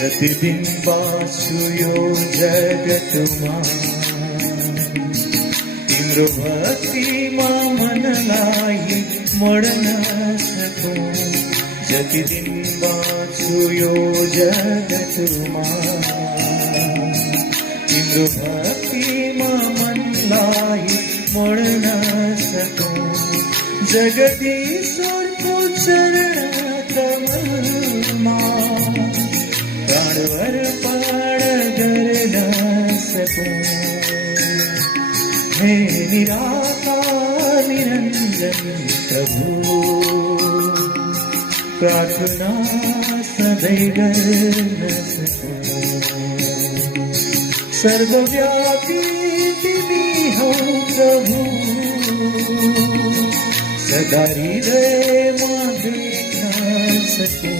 प्रतिदिन बासुयो जगतमा तिम्रो भक्तिमा मनलाई मोड्न सकूं जतिदिन बासुयो जगतमा तिम्रो भक्तिमा मनलाई मोड्न सकूं जगदीश्वरको चरण कमलमा प्राण अर्पण गर्न सकूं हे निराकार निरंजन प्रभु प्रार्थना सदैव गर्न सकूं सर्वव्यापी तिमी हो प्रभु सदा हृदयमा देख्न सकूं